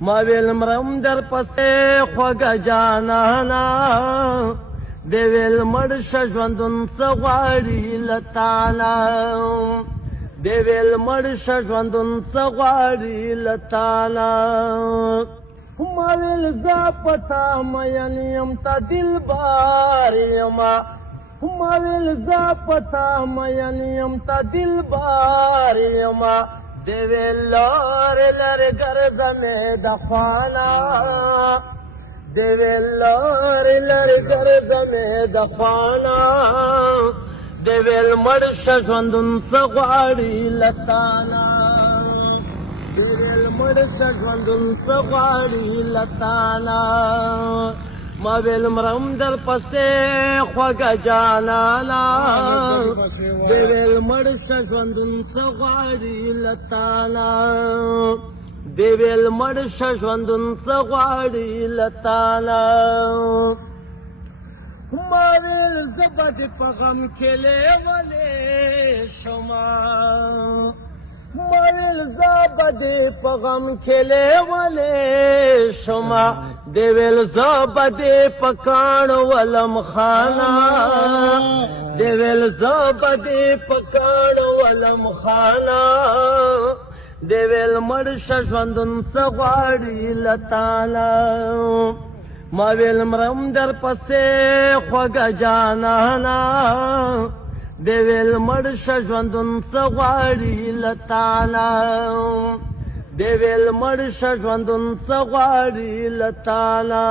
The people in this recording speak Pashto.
ما ویل مرم در پسې خوږه جانانا دی ویل مړ شه ژوندون څه غواړي له تاله دی ویل مړ شه ژوندون څه غواړي له تاله ما ویل زه په تا مین یم ته دلبار یمه ما ویل زه په تا مین یم ته دلبار یمه دی ویل لارې لرې ګرځه مې د خوانا دی ویل لارې لرې ګرځه مې د خوانا دی ویل مړ شه ژوندون څه غواړي له تاله دی ویل مړ شه ژوندون څه غواړي له تاله ما ویل مرم در پسې خوږه جانانا دی ویل مړ شه ژوندون څه غواړي له تاله دی ویل مړ شه ژوندون څه غواړي له تاله ما ویل زه به دې په غم کې لیونی شمه ما ویل زه به دې په غم کې لیونی شمه دی ویل زه به دې په کاڼو ولم خانه دی ویل زه به دې په کاڼو ولم خانه دی ویل مړ شه ژوندون څه غواړي له تاله ما ویل مرم در پسې خوږه جانانا دی ویل مړ شه ژوندون څه غواړي له تاله دی ویل مړ شه ژوندون څه غواړي له تاله